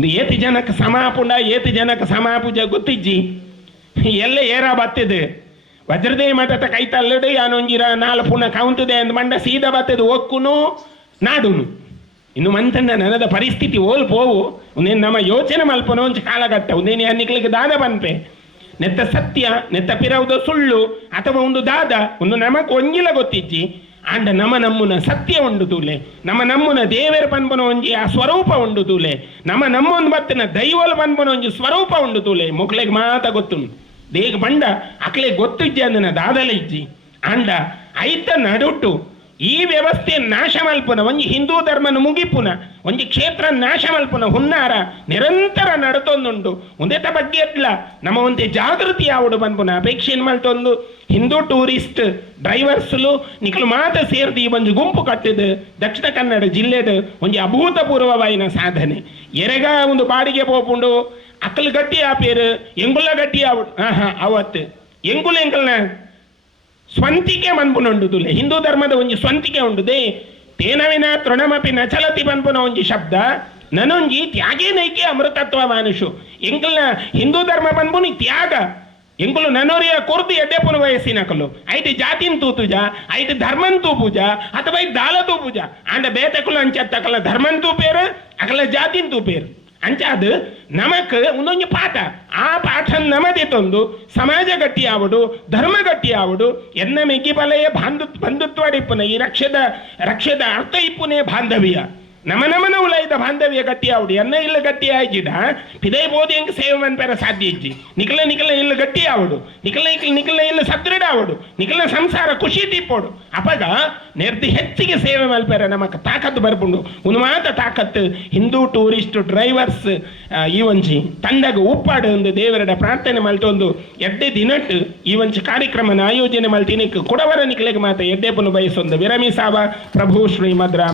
ಏತಿ ಜನಕ್ಕೆ ಸಮಾಪುಂಡ ಏತಿ ಜನಕ್ಕೆ ಸಮಾಪುಜ ಗೊತ್ತಿಜ್ಜಿ? ಎಲ್ಲ ಏರ ಬತ್ತಿದೆ? ವಜ್ರದೇ ಮಠದ ಕೈತಲ್ಲಡು ಯಾನೊಂಜಿರ ನಾಲ್ ಪುಣ ಕೌಂತದೆ ಅಂದ್ ಮಂಡ ಸೀದಾ ಬತ್ತದು, ಒಕ್ಕುನು, ನಾಡುನು. ಇನ್ನು ಮಂತಂಡ ನನದ ಪರಿಸ್ಥಿತಿ ಓಲ್ ಪೋವು ಒಂದೇನು ನಮ್ಮ ಯೋಚನೆ ಮಲ್ಪನ ಒಂಚು ಕಾಲಘಟ್ಟ, ಒಂದೇನು ಅನ್ನಿಕ್ಲಿಕ್ಕೆ ದಾದ ಬನ್ಪೆ ನೆತ್ತ ಸತ್ಯ, ನೆತ್ತ ಪಿರವುದು ಸುಳ್ಳು, ಅಥವಾ ಒಂದು ದಾದ, ಒಂದು ನಮಕ್ ಒಂಜಿಲ ಗೊತ್ತಿಜ್ಜಿ? ಆಂಡ ನಮ ನಮ್ಮುನ ಸತ್ಯ ಉಂಡು ತೂಲೆ, ನಮ ನಮ್ಮುನ ದೇವರ ಪನ್ಪನ ಒಂಜಿ ಆ ಸ್ವರೂಪ ಉಂಡು ತೂಲೆ, ನಮ ನಮ್ಮೊಂದು ಬತ್ತಿನ ದೈವಲ್ ಪನ್ಪನ ಒಂಜಿ ಸ್ವರೂಪ ಉಂಡು ತೂಲೆ ಮೊಕ್ಲೆಗ್ ಮಾತ ಗೊತ್ತುಂಡು ದೇಗ ಬಂಡ ಅಕ್ಲೆ ಗೊತ್ತಿಜ್ಜಿ ಅಂದನ ದಾದಲ ಇಜ್ಜಿ. ಆಂಡ ಐತ ನಡುಟ್ಟು ಈ ವ್ಯವಸ್ಥೆ ನಾಶ ಮಲ್ಪುನ ಒಂಜಿ ಹಿಂದೂ ಧರ್ಮನ ಮುಗಿಪುನ ಒಂಜಿ ಕ್ಷೇತ್ರ ನಾಶ ಮಲ್ಪುನ ಹುನ್ನಾರ ನಿರಂತರ ನಡತೊಂದುಂಡು ಒಂದೇತ ಬಗ್ಗೆ ಎತ್ಲ ನಮ್ಮ ಒಂದೇ ಜಾಗೃತಿ ಆವಡು ಬಂದ್ಪುನ ಅಪೇಕ್ಷೆ ಮಲ್ತೊಂದು ಹಿಂದೂ ಟೂರಿಸ್ಟ್ ಡ್ರೈವರ್ಸ್ಲು ನಿಕ್ಲು ಮಾತ ಸೇರ್ದು ಈ ಒಂದು ಗುಂಪು ಕಟ್ಟಿದ ದಕ್ಷಿಣ ಕನ್ನಡ ಜಿಲ್ಲೆದ ಒಂಜಿ ಅಭೂತಪೂರ್ವವಾಯಿನ ಸಾಧನೆ. ಎರೆಗ ಒಂದು ಬಾಡಿಗೆ ಪೋಪುಂಡು ಅಕ್ಕಲು ಗಟ್ಟಿ ಆಪೇರು ಎಂಗುಲ ಗಟ್ಟಿ ಆವಡು ಹಾ ಅವತ್ತು. ಎಂಗುಲ ಎಂಕಲ್ನ ಸ್ವಂತಿಕೆ ಮನ್ಪುನುಂಡುದುಲೆ ಹಿಂದೂ ಧರ್ಮದ ಒಂಜಿ ಸ್ವಂತಿಕೆ ಉಂಡುದೆ ತೇನವಿನ ತೃಣಮಪಿ ನಚಲತಿ ಪನ್ಪುನ ಒಂಜಿ ಶಬ್ದ ನನೊಂಜಿ ತ್ಯಾಗೇ ನೈಕೆ ಅಮೃತತ್ವ ಮಾನುಷು ಎಂಕಲ್ನ ಹಿಂದೂ ಧರ್ಮ ಪನ್ಪುನಿ ತ್ಯಾಗ ಎಂಕುಲು ನನೋರಿಯ ಕೊರ್ದು ಎಡ್ಡೆಪುನ ವಯಸ್ಸಿನಕಲು ಐಟಿ ಜಾತಿನ್ ತೂತುಜ ಐಟಿ ಧರ್ಮನ್ ತೂಪುಜ ಅಥವಾ ಐಟ್ ದಾಲ ತೂಪುಜ ಆಂಡ ಬೇತಕುಲು ಅಂಚತ್ತಕಲ ಧರ್ಮನ್ ತೂಪೇರು ಅಕಲ ಜಾತಿನ್ ತೂಪೇರು ಅಂಚಾದ ನಮಕ್ ಒಂದೊಂದು ಪಾಠ. ಆ ಪಾಠ ನಮದೆ ತಂದು ಸಮಾಜ ಗಟ್ಟಿ ಆವಡು ಧರ್ಮ ಗಟ್ಟಿ ಆವಡು ಎನ್ನ ಮೆಗ್ಗಿ ಬಲೆಯ ಬಾಂಧು ಬಂಧುತ್ವ ಈ ರಕ್ಷದ ರಕ್ಷದ ಅರ್ಥ ಇಪ್ಪುನೇ ಬಾಂಧವ್ಯ. ನಮನ ಉಲಾಯ್ದ ಬಾಂಧವ್ಯ ಗಟ್ಟಿ ಆವಡು ಎನ್ನ ಇಲ್ಲ ಗಟ್ಟಿ ಆಯ್ಜಿಡ ಪಿದೈ ಬೋಧಿ ಹೆಂಗ್ ಸೇವೆ ಸಾಧ್ಯ ಇಜ್ಜಿ? ನಿಖಲ ನಿಖಲ ಇಲ್ಲ ಗಟ್ಟಿ ಆವಡು, ನಿಖಲ ನಿಖಲ ನಿಖಲ ಇಲ್ಲ ಸದೃಢ ಆವಡು, ನಿಖಲ ಸಂಸಾರ ಖುಷಿ ತಿಪ್ಪೋಡು ಅಪಗ ನೆರ್ದಿ ಹೆಚ್ಚಿಗೆ ಸೇವೆ ಮಲ್ಪೇರ ನಮಕ್ ತಾಕತ್ತು ಬರ್ಬುಂಡು ಒಂದು ಮಾತ ತಾಕತ್ತು ಹಿಂದೂ ಟೂರಿಸ್ಟ್ ಡ್ರೈವರ್ಸ್ ಈ ಒಂಜಿ ತಂಡಗ ಉಪ್ಪಾಡು ಒಂದು ದೇವರಡ ಪ್ರಾರ್ಥನೆ ಮಲ್ತೊಂದು, ಎಡ್ಡೆ ದಿನಟ್ ಈ ಒಂಜಿ ಕಾರ್ಯಕ್ರಮನ ಆಯೋಜನೆ ಮಲ್ತಿನಿಕ್ ಕೊಡವರ ನಿಖಲೆಗೆ ಮಾತ ಎಡ್ಡೆ ಪುನು ಬಯಸೊಂದು. ವಿರಮಿಸಾವ ಪ್ರಭು ಶ್ರೀಮದ್ರ ರಾಮ